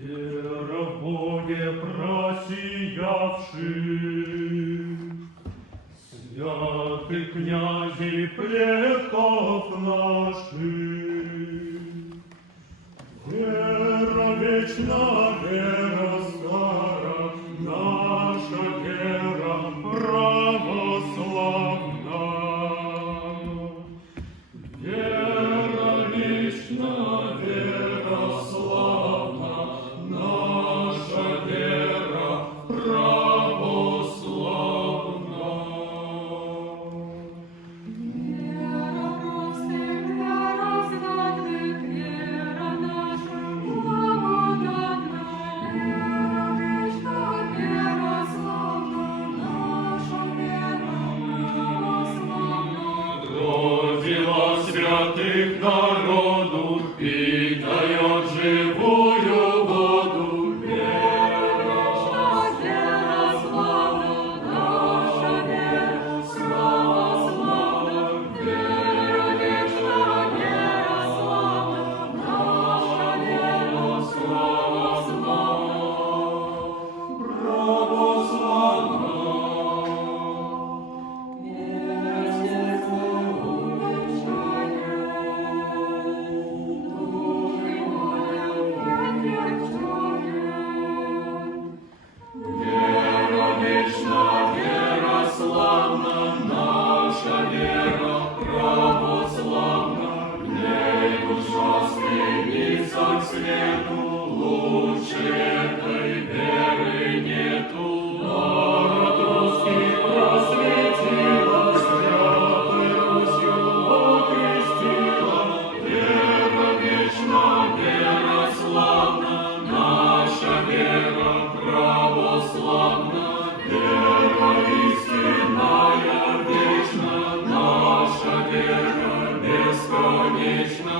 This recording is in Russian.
Вера в Боге просиявших, святых князей предков наших. Вера вечна, вера стара, наша вера православна. Вера вечна, вера славна, наша вера православна. Вера простых, вера знатных, вера наша благодатная, вера вечна, вера славна, наша вера православна. Родила святых народу и дает живую воду. Вера славна, наша вера православна. Вера вечна, вера славна, наша вера православна. Вера вечна, вера славна, наша вера православна. В ней душа стремится к свету, лучше этой веры нету. Народ русский просветила, святой Русью окрестила. Вера вечна, вера славна, наша вера православна. Вера истинная, вечна, наша вера бесконечна.